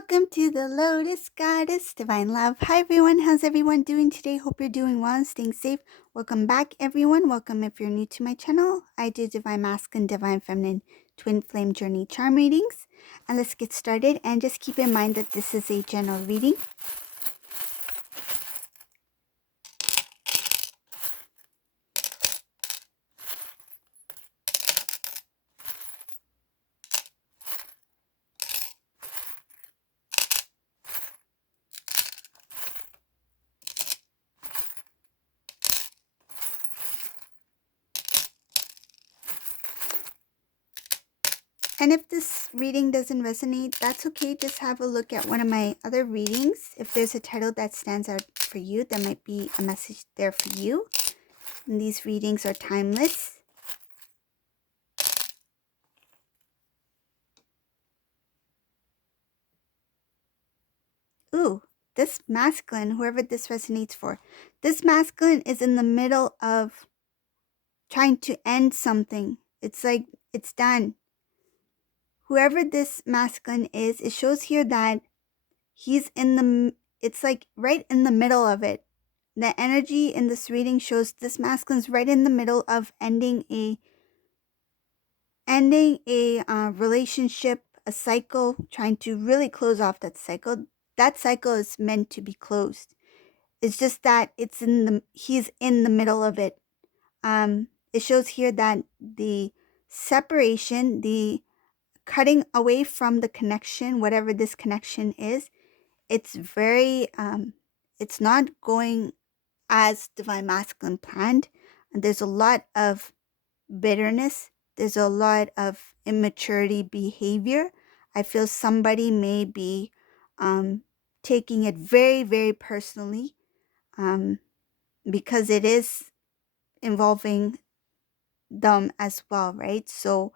Welcome to the Lotus Goddess Divine Love. Hi everyone, how's everyone doing today? Hope you're doing well and staying safe. Welcome back everyone. Welcome if you're new to my channel. I do Divine Masculine, Divine Feminine, Twin Flame Journey Charm readings. And let's get started, and just keep in mind that this is a general reading. And if this reading doesn't resonate, that's okay. Just have a look at one of my other readings. If there's a title that stands out for you, there might be a message there for you. And these readings are timeless. Ooh, this masculine, whoever this resonates for, this masculine is in the middle of trying to end something. It's like it's done. Whoever this masculine is, it shows here that he's in the, it's like right in the middle of it. The energy in this reading shows this masculine's right in the middle of ending a relationship, a cycle, trying to really close off that cycle. That cycle is meant to be closed. It's just that he's in the middle of it. It shows here that the separation, the cutting away from the connection, whatever this connection is, it's very, it's not going as Divine Masculine planned. And there's a lot of bitterness. There's a lot of immaturity behavior. I feel somebody may be taking it very, very personally. Because it is involving them as well, right? So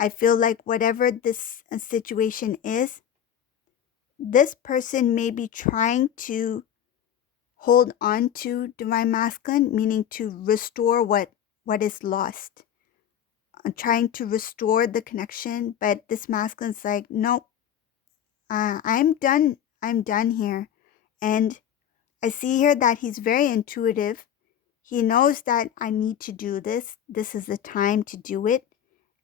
I feel like whatever this situation is, this person may be trying to hold on to Divine Masculine, meaning to restore what is lost. Trying to restore the connection, but this masculine's like, nope, I'm done. I'm done here. And I see here that he's very intuitive. He knows that I need to do this. This is the time to do it.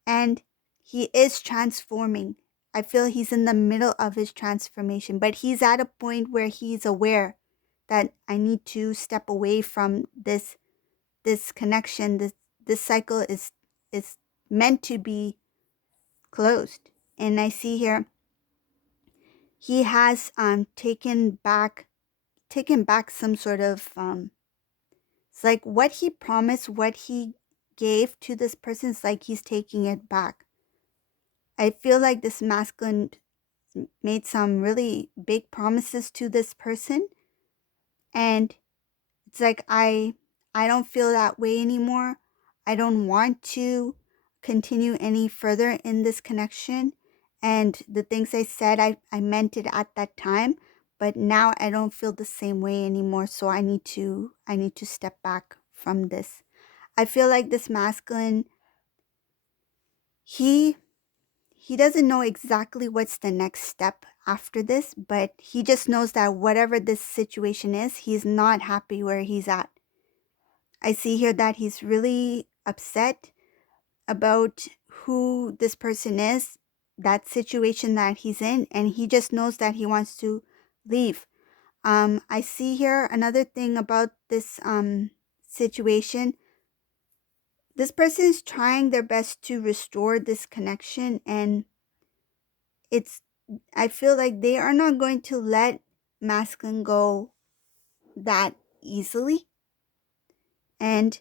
And he is transforming. I feel he's in the middle of his transformation, but he's at a point where he's aware that I need to step away from this connection. This cycle is meant to be closed. And I see here he has taken back some sort of it's like what he promised, what he gave to this person, it's like he's taking it back. I feel like this masculine made some really big promises to this person, and it's like I don't feel that way anymore. I don't want to continue any further in this connection, and the things I said, I meant it at that time, but now I don't feel the same way anymore, so I need to step back from this. I feel like this masculine, he doesn't know exactly what's the next step after this, but he just knows that whatever this situation is, he's not happy where he's at. I see here that he's really upset about who this person is, that situation that he's in, and he just knows that he wants to leave. I see here another thing about this situation. This person is trying their best to restore this connection, and I feel like they are not going to let masculine go that easily. And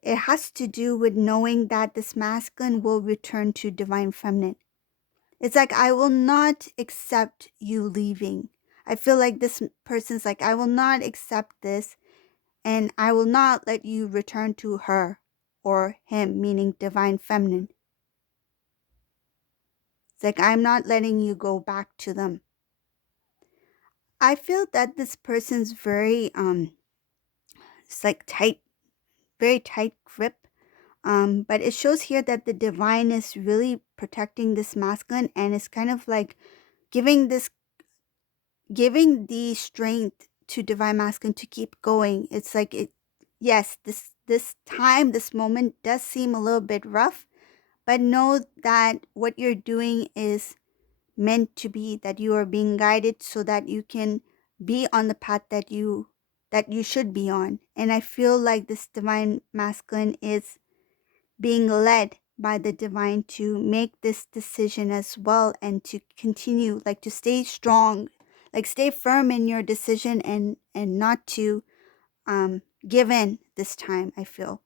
it has to do with knowing that this masculine will return to divine feminine. It's like, I will not accept you leaving. I feel like this person's like, I will not accept this, and I will not let you return to her or him, meaning divine feminine. It's like, I'm not letting you go back to them. I feel that this person's very, it's like tight, very tight grip. But it shows here that the divine is really protecting this masculine, and it's kind of like giving this giving the strength to divine masculine to keep going. It's like it yes, this time, this moment does seem a little bit rough, but know that what you're doing is meant to be, that you are being guided so that you can be on the path that you should be on. And I feel like this divine masculine is being led by the divine to make this decision as well, and to continue, like to stay strong, like stay firm in your decision, and not to give in this time, I feel.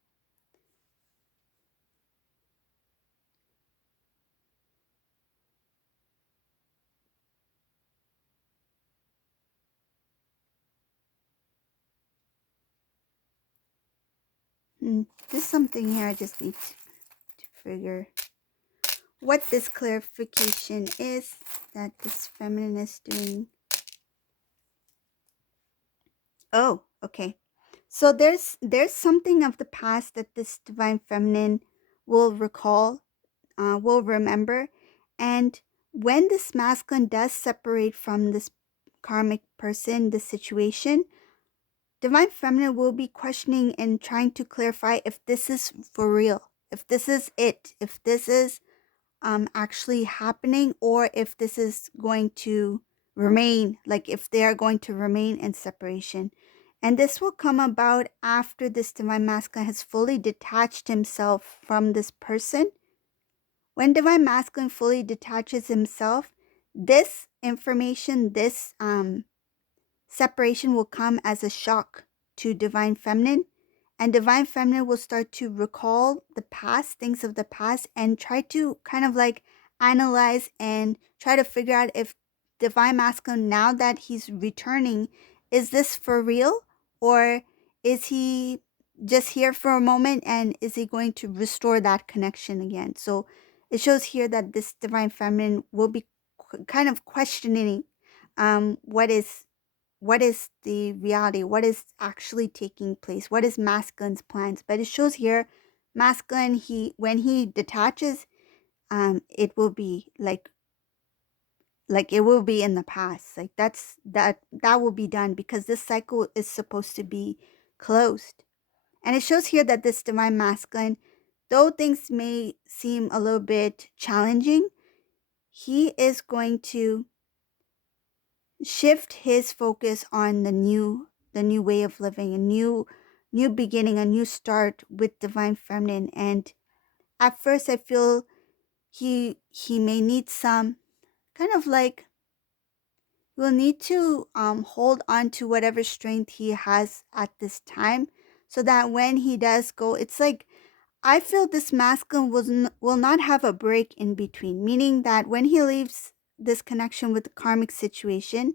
There's something here I just need to figure what this clarification is that this feminine is doing. Oh, okay. So there's something of the past that this divine feminine will recall, will remember, and when this masculine does separate from this karmic person, the situation, divine feminine will be questioning and trying to clarify if this is for real, if this is it, if this is actually happening, or if this is going to remain, like if they are going to remain in separation. And this will come about after this divine masculine has fully detached himself from this person. When divine masculine fully detaches himself, this information, this separation will come as a shock to divine feminine, and divine feminine will start to recall the past, things of the past, and try to kind of like analyze and try to figure out if divine masculine, now that he's returning, is this for real, or is he just here for a moment, and is he going to restore that connection again? So it shows here that this divine feminine will be kind of questioning what is the reality, what is actually taking place, what is masculine's plans. But it shows here masculine, he when he detaches, it will be like it will be in the past, like that will be done, because this cycle is supposed to be closed. And it shows here that this divine masculine, though things may seem a little bit challenging, he is going to shift his focus on the new way of living, a new beginning, a new start with divine feminine. And at first I feel he may need some kind of like, will need to hold on to whatever strength he has at this time, so that when he does go, it's like I feel this masculine will not have a break in between, meaning that when he leaves this connection with the karmic situation,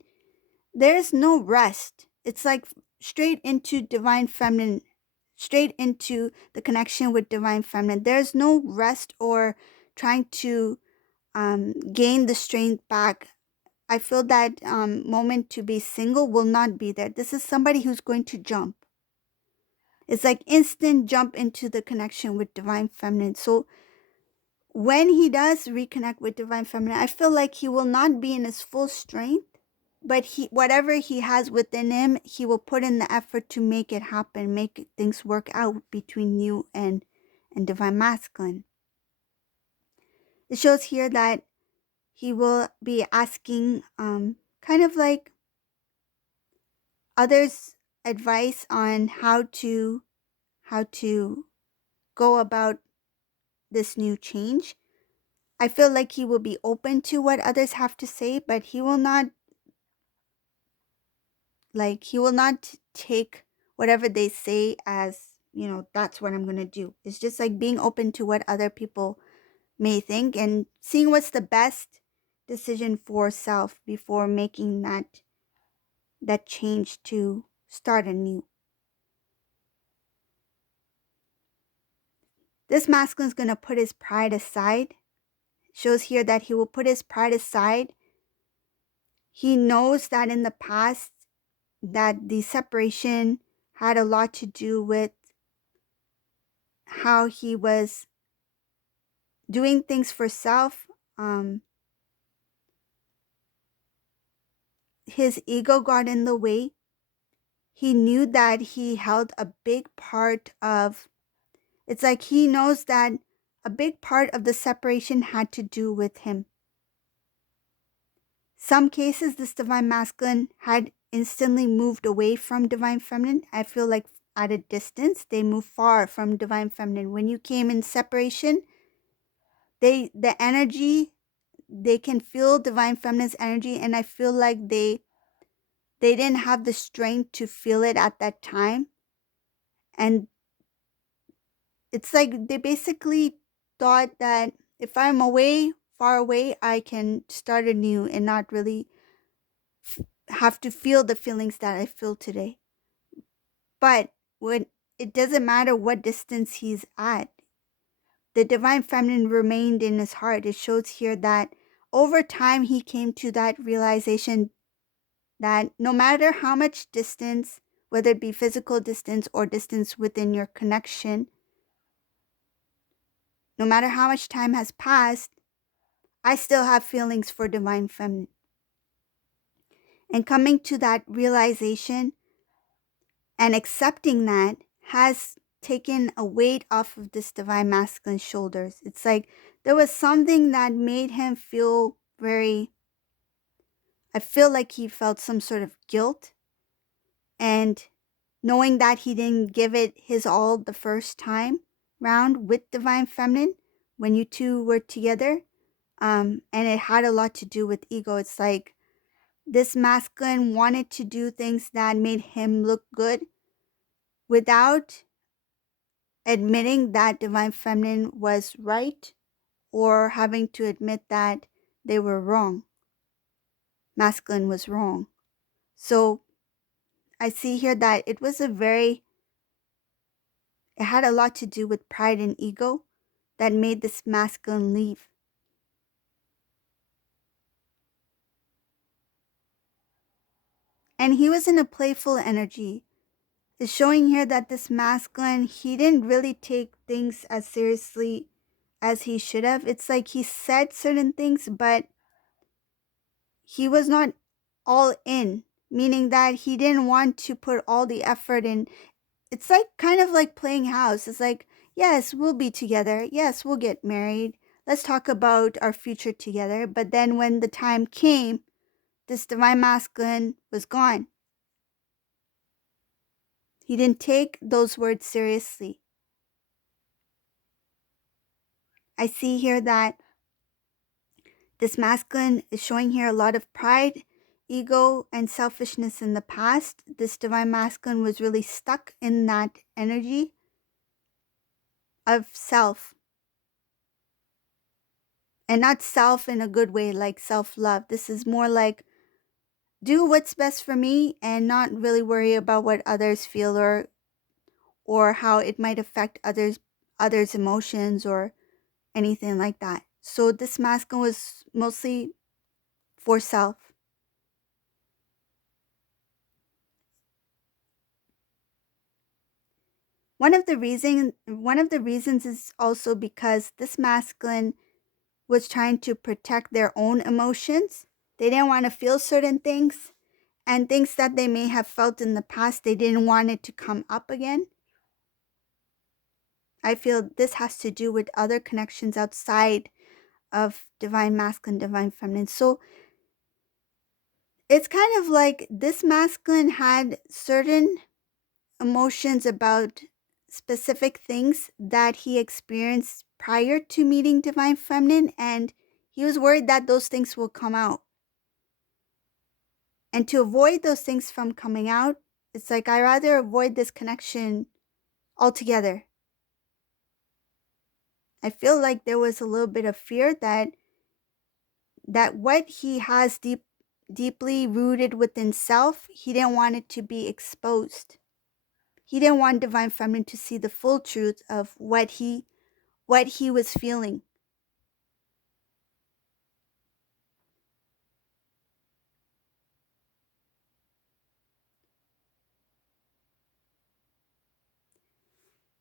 there's no rest. It's like straight into divine feminine, straight into the connection with divine feminine. There's no rest or trying to gain the strength back. I feel that moment to be single will not be there. This is somebody who's going to jump. It's like instant jump into the connection with divine feminine. So when he does reconnect with divine feminine, I feel like he will not be in his full strength, but he, whatever he has within him, he will put in the effort to make it happen, make things work out between you and divine masculine. It shows here that he will be asking kind of like others advice on how to go about this new change. I feel like he will be open to what others have to say, but he will not take whatever they say as, that's what I'm going to do. It's just like being open to what other people may think, and seeing what's the best decision for self before making that change to start anew. This masculine is going to put his pride aside. Shows here that he will put his pride aside. He knows that in the past that the separation had a lot to do with how he was doing things for self, um, his ego got in the way. He knew that he held a big part of, it's like he knows that a big part of the separation had to do with him. Some cases, this divine masculine had instantly moved away from divine feminine. I feel like at a distance, they move far from divine feminine. When you came in separation, the energy, they can feel divine feminine's energy, and I feel like they didn't have the strength to feel it at that time. And it's like they basically thought that if I'm away, far away, I can start anew and not really have to feel the feelings that I feel today. But when it doesn't matter what distance he's at, the divine feminine remained in his heart. It shows here that over time he came to that realization that no matter how much distance, whether it be physical distance or distance within your connection, no matter how much time has passed, I still have feelings for divine feminine. And coming to that realization and accepting that has taken a weight off of this divine masculine's shoulders. It's like there was something that made him feel very, I feel like he felt some sort of guilt. And knowing that he didn't give it his all the first time round with divine feminine when you two were together, and it had a lot to do with ego. It's like this masculine wanted to do things that made him look good without admitting that divine feminine was right or having to admit that they were wrong. Masculine was wrong. So I see here that it had a lot to do with pride and ego that made this masculine leave. And he was in a playful energy. It's showing here that this masculine, he didn't really take things as seriously as he should have. It's like he said certain things, but he was not all in, meaning that he didn't want to put all the effort in. It's like kind of like playing house. It's like, yes, we'll be together. Yes, we'll get married. Let's talk about our future together. But then when the time came, this divine masculine was gone. He didn't take those words seriously. I see here that this masculine is showing here a lot of pride, ego, and selfishness in the past. This divine masculine was really stuck in that energy of self. And not self in a good way, like self-love. This is more like do what's best for me and not really worry about what others feel or how it might affect others' emotions or anything like that. So this masculine was mostly for self. One of the reasons is also because this masculine was trying to protect their own emotions. They didn't want to feel certain things, and things that they may have felt in the past, they didn't want it to come up again. I feel this has to do with other connections outside of divine masculine, divine feminine. So it's kind of like this masculine had certain emotions about specific things that he experienced prior to meeting divine feminine, and he was worried that those things will come out. And to avoid those things from coming out, it's like I rather avoid this connection altogether. I feel like there was a little bit of fear that what he has deeply rooted within self, he didn't want it to be exposed. He didn't want divine feminine to see the full truth of what he was feeling.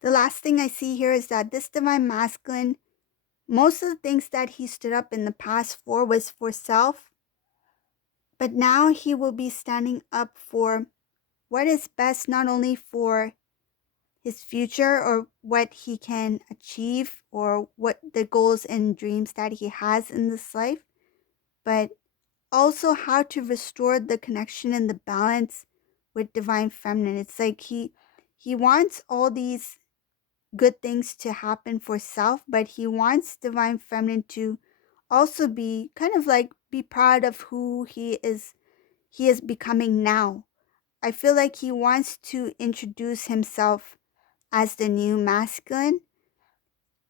The last thing I see here is that this divine masculine, most of the things that he stood up in the past for was for self. But now he will be standing up for what is best, not only for his future or what he can achieve or what the goals and dreams that he has in this life, but also how to restore the connection and the balance with divine feminine. It's like he wants all these good things to happen for self, but he wants divine feminine to also be kind of like be proud of who he is becoming now. I feel like he wants to introduce himself as the new masculine.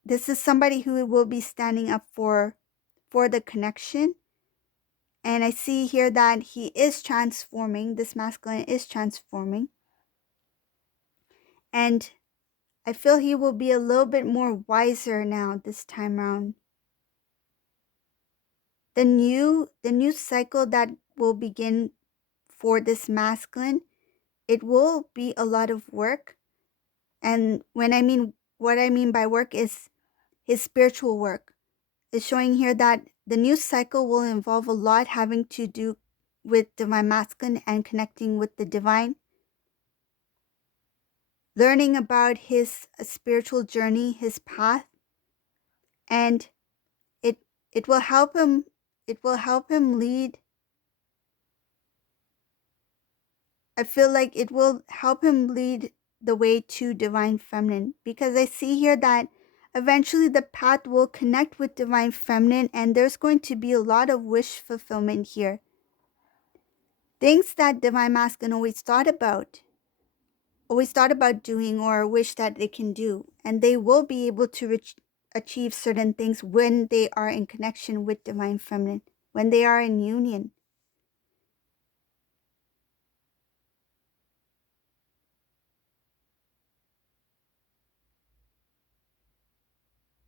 This is somebody who will be standing up for the connection. And I see here that he is transforming. This masculine is transforming. And I feel he will be a little bit more wiser now this time around. The new cycle that will begin for this masculine, it will be a lot of work. And what I mean by work is his spiritual work. It's showing here that the new cycle will involve a lot having to do with divine masculine and connecting with the divine, learning about his spiritual journey, his path, and it it will help him lead. I feel like it will help him lead the way to divine feminine, because I see here that eventually the path will connect with divine feminine and there's going to be a lot of wish fulfillment here. Things that divine masculine always thought about doing or wish that they can do, and they will be able to achieve certain things when they are in connection with divine feminine, when they are in union.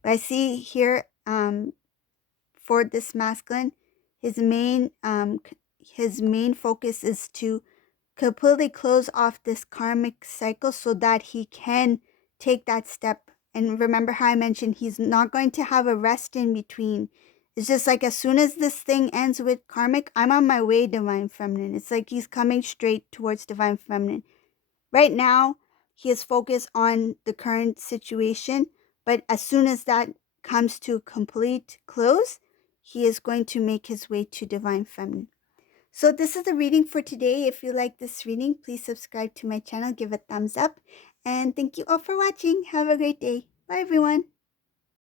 I see here for this masculine, his main focus is to completely close off this karmic cycle so that he can take that step. And remember how I mentioned he's not going to have a rest in between. It's just like as soon as this thing ends with karmic, I'm on my way, divine feminine. It's like he's coming straight towards divine feminine. Right now, he is focused on the current situation, but as soon as that comes to complete close, he is going to make his way to divine feminine. So this is the reading for today. If you like this reading, please subscribe to my channel, give a thumbs up, and thank you all for watching. Have a great day. Bye everyone.